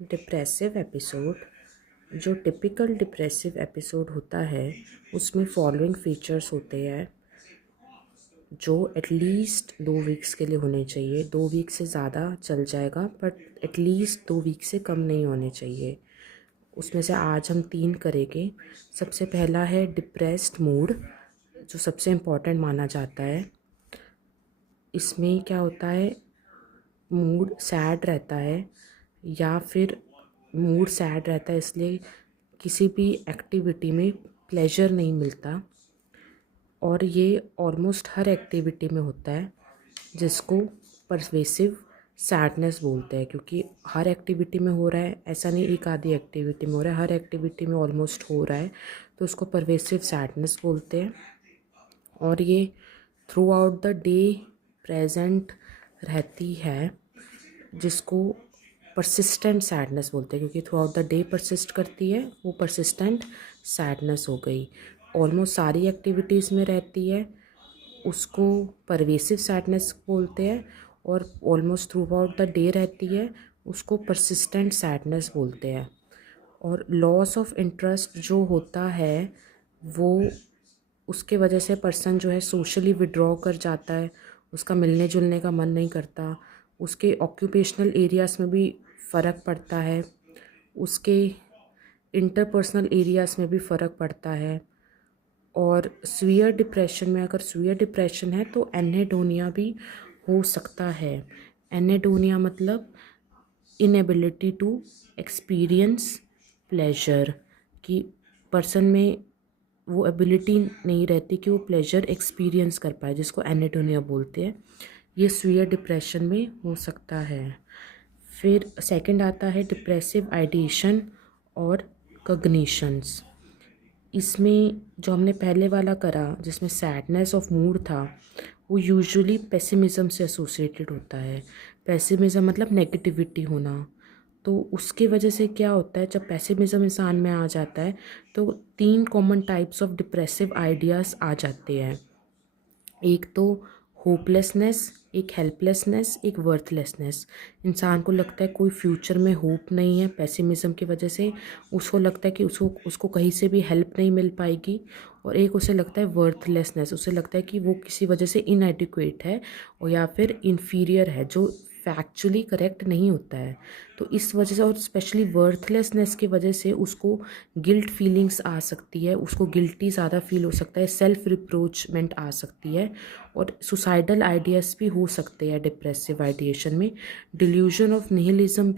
Depressive episode, जो typical depressive episode होता है उसमें फॉलोइंग फीचर्स होते हैं जो एटलीस्ट 2 वीक्स के लिए होने चाहिए। 2 वीक से ज़्यादा चल जाएगा बट एटलीस्ट 2 वीक से कम नहीं होने चाहिए। उसमें से आज हम 3 करेंगे। सबसे पहला है डिप्रेस्ड मूड, जो सबसे इम्पॉर्टेंट माना जाता है। इसमें क्या होता है, मूड सैड रहता है या फिर मूड सैड रहता है इसलिए किसी भी एक्टिविटी में प्लेजर नहीं मिलता, और ये ऑलमोस्ट हर एक्टिविटी में होता है जिसको परवेसिव सैडनेस बोलते हैं। क्योंकि हर एक्टिविटी में हो रहा है, ऐसा नहीं एक आधी एक्टिविटी में हो रहा है, हर एक्टिविटी में ऑलमोस्ट हो रहा है, तो उसको परवेसिव सैडनेस बोलते हैं। और ये through out the day present रहती है, जिसको परसिस्टेंट सैडनेस बोलते हैं। क्योंकि through out the day persist करती है, वो परसिस्टेंट सैडनेस हो गई। ऑलमोस्ट सारी एक्टिविटीज़ में रहती है, उसको परवेसिव सैडनेस बोलते हैं। और almost through out the day रहती है, उसको परसिस्टेंट सैडनेस बोलते हैं। और लॉस ऑफ इंटरेस्ट जो होता है वो उसके वजह से पर्सन जो है सोशली विड्रॉ कर जाता है, उसका मिलने जुलने का मन नहीं करता, उसके ऑक्यूपेशनल एरियाज़ में भी फ़र्क पड़ता है, उसके इंटरपर्सनल एरियाज़ में भी फ़र्क पड़ता है। और सीवियर डिप्रेशन में, अगर सीवियर डिप्रेशन है तो एनेडोनिया भी हो सकता है। एनेडोनिया मतलब इनएबिलिटी टू एक्सपीरियंस प्लेजर, कि पर्सन में वो एबिलिटी नहीं रहती कि वो प्लेजर एक्सपीरियंस कर पाए, जिसको एनेडोनिया बोलते हैं। ये सीवियर डिप्रेशन में हो सकता है। फिर सेकंड आता है डिप्रेसिव आइडिएशन और कॉग्निशंस। इसमें जो हमने पहले वाला करा जिसमें सैडनेस ऑफ मूड था, वो यूजुअली पेसिमिज़म से एसोसिएटेड होता है। पेसिमिज़म मतलब नेगेटिविटी होना। तो उसकी वजह से क्या होता है, जब पेसिमिज़म इंसान में आ जाता है तो 3 common types of depressive ideas आ जाते हैं। एक तो होपलेसनेस, एक हेल्पलेसनेस, एक वर्थलेसनेस। इंसान को लगता है कोई फ्यूचर में होप नहीं है, पेसिमिज़म की वजह से उसको लगता है कि उसको कहीं से भी हेल्प नहीं मिल पाएगी। और एक उसे लगता है वर्थलेसनेस, उसे लगता है कि वो किसी वजह से इनएडिक्वेट है और या फिर इन्फीरियर है, जो फैक्चुअली करेक्ट नहीं होता है। तो इस वजह से, और स्पेशली वर्थलेसनेस की वजह से उसको गिल्ट फीलिंग्स आ सकती है, उसको गिल्टी ज़्यादा फील हो सकता है, सेल्फ रिप्रोचमेंट आ सकती है, और सुसाइडल आइडियाज़ भी हो सकते हैं डिप्रेसिव आइडिएशन में। Delusion of nihilism